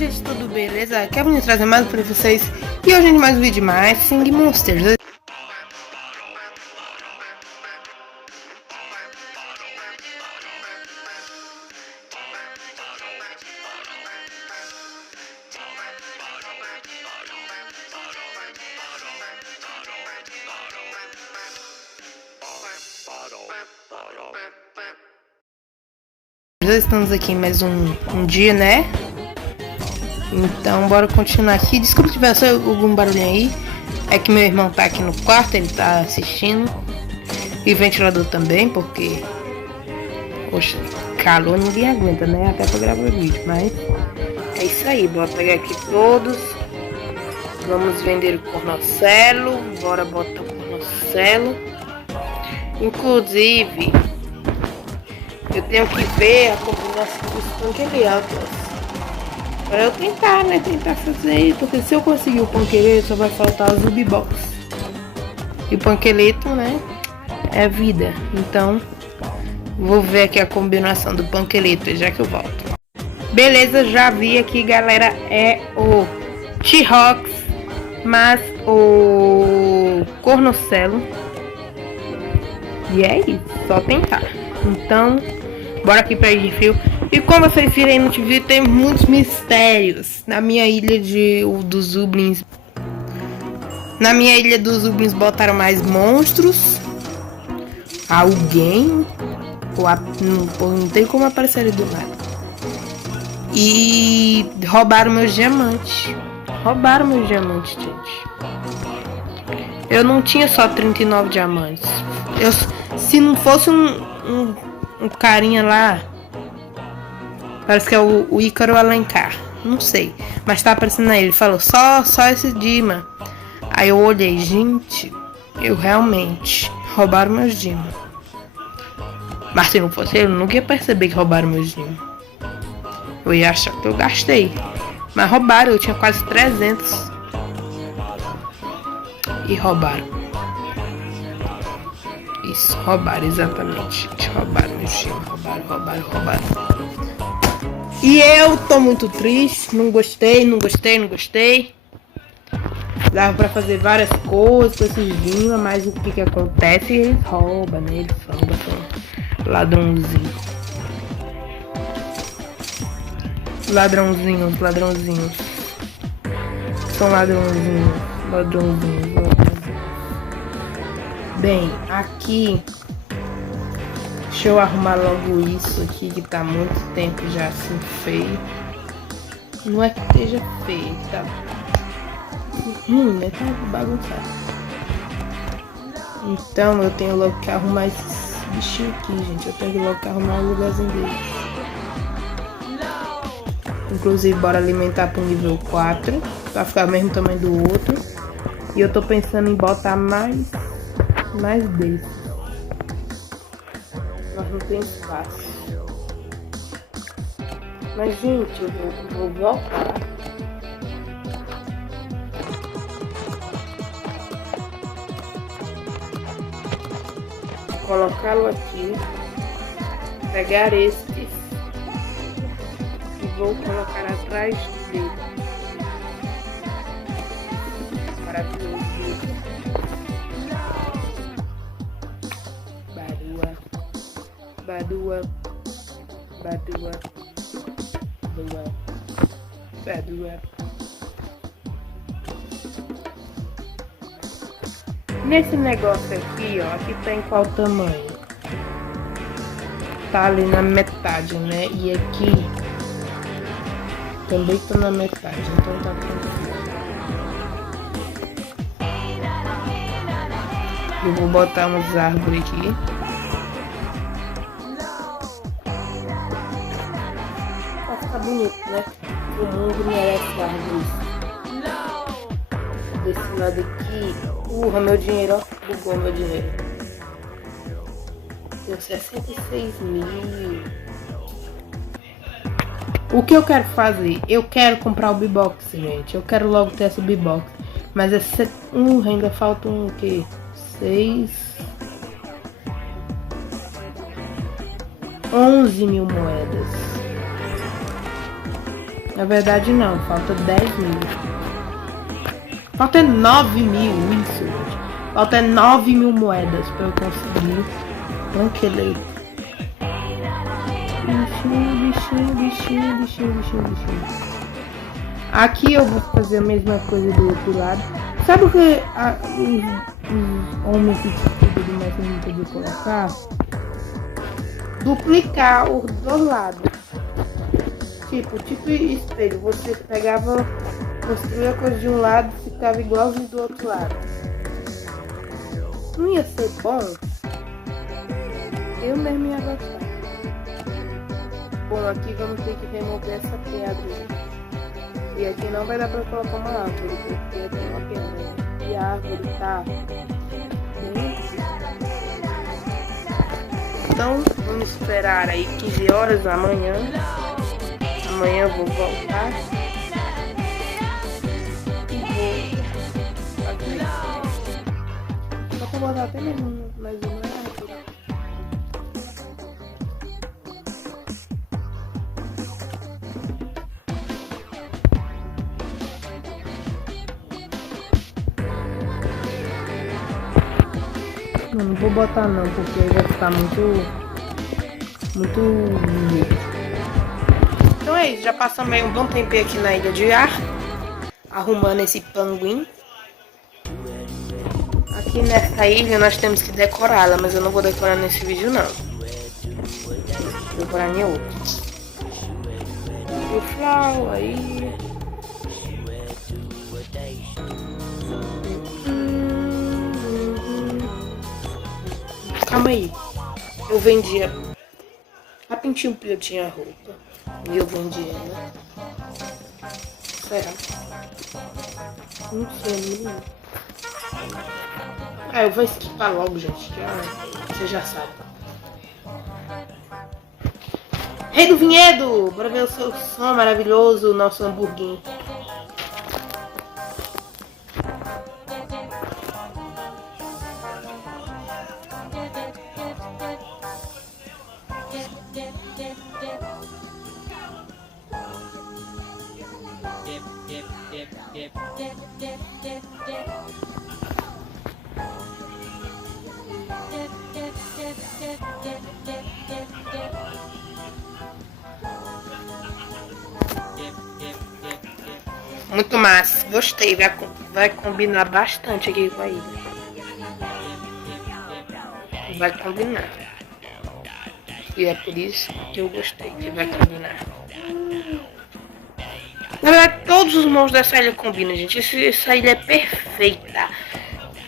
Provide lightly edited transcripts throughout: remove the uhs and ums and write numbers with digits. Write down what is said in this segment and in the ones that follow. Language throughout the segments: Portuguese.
gente, tudo beleza? Aqui é vim trazer mais pra vocês. E hoje mais um vídeo mais Sing Monsters. Já estamos aqui em mais um dia, né? Então bora continuar aqui. Desculpa se tiver algum barulhinho aí. É que meu irmão tá aqui no quarto, ele tá assistindo. E o ventilador também, porque poxa, calor ninguém aguenta, né? Até pra gravar vídeo, mas é isso aí, bora pegar aqui todos. Vamos vender o cornocelo. Bora botar o cornocelo. Inclusive, eu tenho que ver a combinação dos panqueletos para eu tentar, né? Tentar fazer, porque se eu conseguir o panqueleto, só vai faltar as Ubibox. E o panqueleto, né? É vida. Então, vou ver aqui a combinação do panqueleto, já que eu volto. Beleza, já vi aqui, galera. É o T-Rox, mas o cornocelo. E é isso, só tentar. Então, bora aqui pra Edifil. E como vocês viram aí no vídeo, tem muitos mistérios na minha ilha dos Zublins. Na minha ilha dos Zublins botaram mais monstros. Alguém não tem como aparecer ali do nada. E roubaram meus diamantes. Roubaram meus diamantes, gente. Eu não tinha só 39 diamantes. Se não fosse um carinha lá, parece que é o Ícaro Alencar, não sei, mas tá aparecendo aí, ele falou só esse Dima. Aí eu olhei, gente, eu realmente roubaram meus Dima. Mas se não fosse ele, eu nunca ia perceber que roubaram meus Dima. Eu ia achar que eu gastei, mas roubaram, eu tinha quase 300 e roubaram. Isso, roubaram, exatamente, gente. Roubaram meu time, roubaram. E eu tô muito triste, não gostei. Dava pra fazer várias coisas com esses Dima, mas o que acontece? Eles roubam, né? Eles roubam, são ladrãozinhos. São ladrãozinhos. Bem, aqui, deixa eu arrumar logo isso aqui que tá muito tempo já assim feio. Não é que esteja feio, tá ruim, né? Tá bagunçado. Então eu tenho logo que arrumar esses bichinhos aqui, gente. Eu tenho logo que arrumar o lugarzinho deles. Inclusive, bora alimentar pro nível 4, pra ficar o mesmo tamanho do outro. E eu tô pensando em botar mais desse. Mas não tem espaço. Mas, gente, eu vou voltar. Vou colocá-lo aqui. Pegar estes. E vou colocar atrás dele. Maravilhoso. Badua. Nesse negócio aqui, ó, aqui tá em qual tamanho? Tá ali na metade, né? E aqui também tá na metade, então tá tranquilo. Eu vou botar umas árvores aqui. Tá bonito, né? O mundo merece árvores. Desse lado aqui. Meu dinheiro, ó. Bugou meu dinheiro. Deu 66 mil. O que eu quero fazer? Eu quero comprar o B-Box, gente. Eu quero logo ter essa B-Box. Mas ainda falta o quê? 11 mil moedas. Na verdade não, falta 10 mil. Falta 9 mil, isso, gente. Falta 9 mil moedas pra eu conseguir um esqueleto. Bichinho. Aqui eu vou fazer a mesma coisa do outro lado. Sabe o que os homens que cuidam do mestre não podia colocar? Duplicar os dois lados. Tipo espelho. Você pegava, construía a coisa de um lado e ficava igualzinho do outro lado. Não ia ser bom? Eu mesmo ia gostar. Bom, aqui vamos ter que remover essa pedra. E aqui não vai dar pra colocar uma árvore, porque tem uma pedra. E a árvore tá bem. Então, vamos esperar aí 15 horas amanhã. Amanhã eu vou voltar. E vou fazer isso. Só pra botar até mesmo mais uma árvore. Não vou botar não, porque vai ficar muito Então é isso, já passamos aí um bom tempinho aqui na Ilha de Ar, arrumando esse pinguim. Aqui nessa ilha nós temos que decorá-la, mas eu não vou decorar nesse vídeo não. Vou decorar em outro. O flower aí. Calma aí. Eu vendia. A Pintinho Pio tinha roupa. E eu vendia, né? Será? Não sei, não. Ah, eu vou esquipar logo, gente. Você já sabe. Rei do Vinhedo! Bora ver o seu som maravilhoso, o nosso hamburguinho. Muito massa, gostei, vai combinar bastante aqui com a ilha. Vai combinar. E é por isso que eu gostei, que vai combinar. Na verdade, todos os monstros dessa ilha combinam, gente. Essa ilha é perfeita.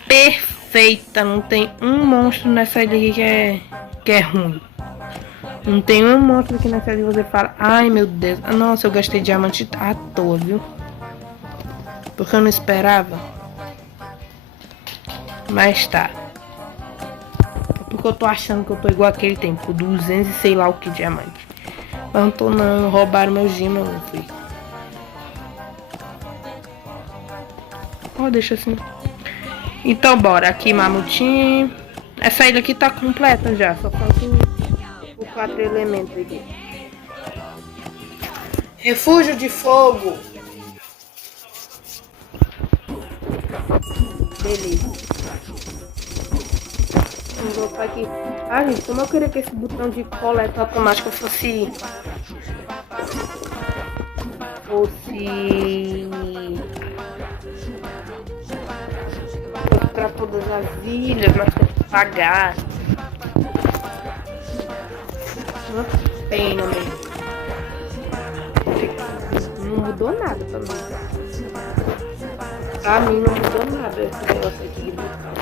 Perfeita. Não tem um monstro nessa ilha aqui que é ruim. Não tem um monstro aqui nessa ilha que você fala: ai meu Deus, nossa, eu gastei diamante à toa, viu? Porque eu não esperava. Mas tá. É porque eu tô achando que eu tô igual aquele tempo, 200 e sei lá o que diamante. Mas não tô não, roubaram meu gema, meu filho. Ó, deixa assim. Então bora, aqui mamutinho. Essa ilha aqui tá completa já, só falta os 4 elementos aqui. Refúgio de fogo. Beleza. Vamos voltar aqui. Ah, gente, como eu queria que esse botão de coleta automática fosse para todas as ilhas, nós temos que pagar. Uma pena mesmo. Não mudou nada pra mim. Pra mim não mudou nada esse negócio aqui de botão.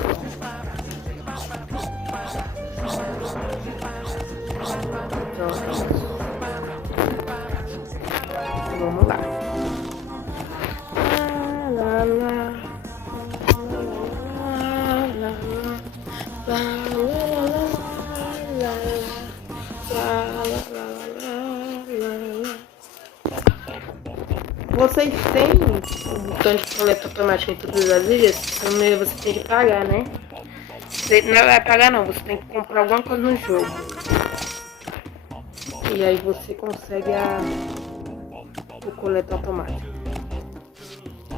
Vamos lá. Vocês têm o botão de coleta automática em todas as ilhas? Você tem que pagar, né? Você não vai pagar não, você tem que comprar alguma coisa no jogo. E aí você consegue o colete automático.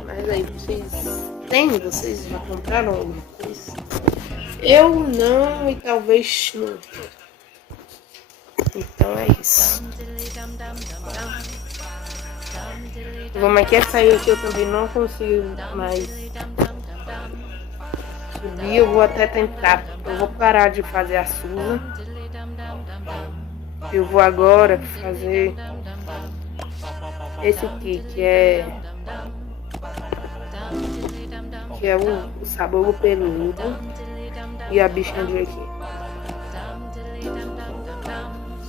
Mas aí, vocês já compraram alguma coisa? Eu não, e talvez não. Então é isso. Como é que é sair aqui? Eu também não consigo mais subir. Eu vou até tentar. Eu vou parar de fazer a Susan. Eu vou agora fazer esse aqui, que é o Sabugo Peludo e a bichinha de aqui.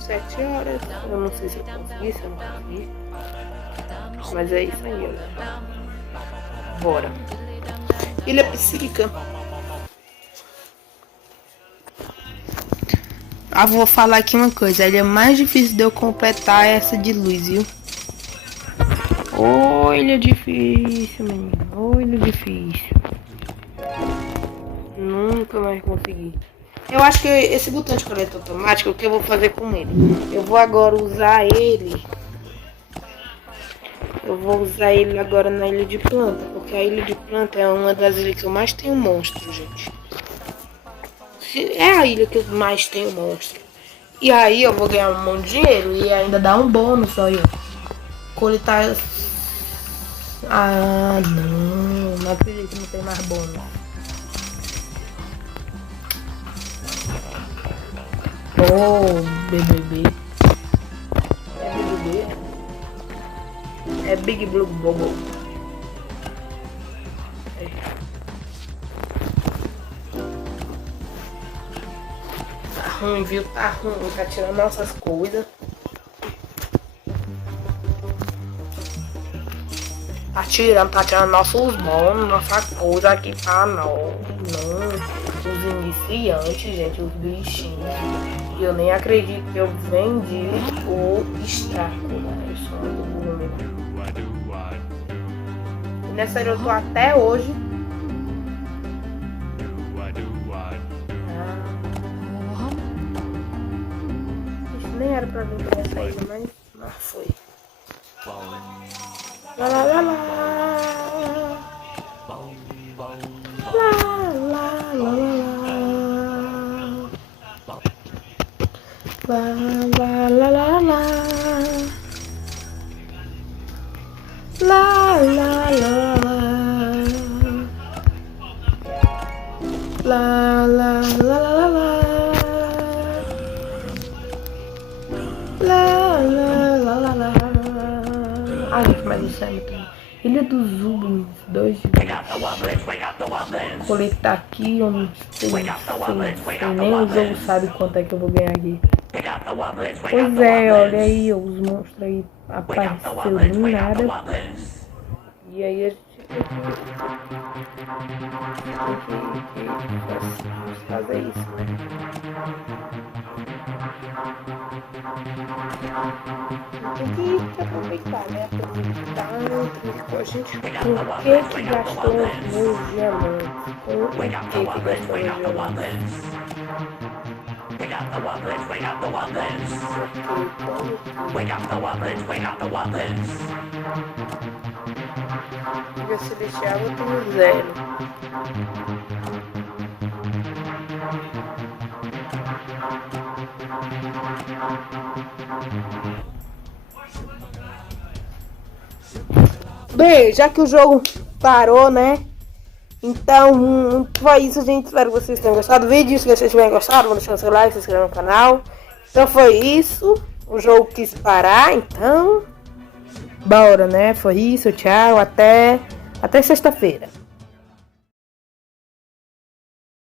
7 horas. Eu não sei se eu consegui, se eu não consegui. Mas é isso aí, galera. Bora. Ilha Psíquica. Vou falar aqui uma coisa. A ilha mais difícil de eu completar é essa de luz, viu? Ô, ilha difícil, menino. Ô, ilha difícil. Nunca mais consegui. Eu acho que esse botão de coleta automático, o que eu vou fazer com ele? Eu vou agora usar ele. Eu vou usar ele agora na ilha de planta. Porque a ilha de planta é uma das ilhas que eu mais tenho monstro, gente. É a ilha que eu mais tenho monstro. E aí eu vou ganhar um monte de dinheiro. E ainda dá um bônus aí, ó. Coletar. Ah, não. Não acredito que não tem mais bônus. Oh, BBB. É BBB? É Big Blue Bobo. Tá ruim, viu? Tá ruim. Tá tirando nossas coisas. Tá tirando nossos bônus, nossa coisa aqui pra nós. Não. Os iniciantes, gente, os bichinhos. E eu nem acredito que eu vendi o extrato, né? Eu sou muito burro mesmo. E nessa eu tô até hoje. Isso nem era pra vir pra essa ilha, mas não foi. Lá, lá, lá, lá. Lá, lá, lá, lá. La la la la la la la la la la la la. Ai, mas isso é muito. Ilha dos Zubins, 2 de coletar aqui, eu não sei nem o jogo sabe quanto é que eu vou ganhar aqui. Pois é, olha aí, os monstros aí apareceram do nada. E aí a gente tem que fazer isso, né? Tem que aproveitar, né? Aproveitar a gente com o que gastou os meus diamantes. Com o que gastou os diamantes. Wake up the Wublins, wake up the Wublins. Wake up the Wublins, wake up the Wublins. Liga celestial eu tenho 0. Bem, já que o jogo parou, né? Então, foi isso, gente. Espero que vocês tenham gostado do vídeo. Se vocês tiverem gostado, vão deixar o seu like, se inscrever no canal. Então, foi isso. O jogo quis parar, então... Bora, né? Foi isso. Tchau. Até sexta-feira.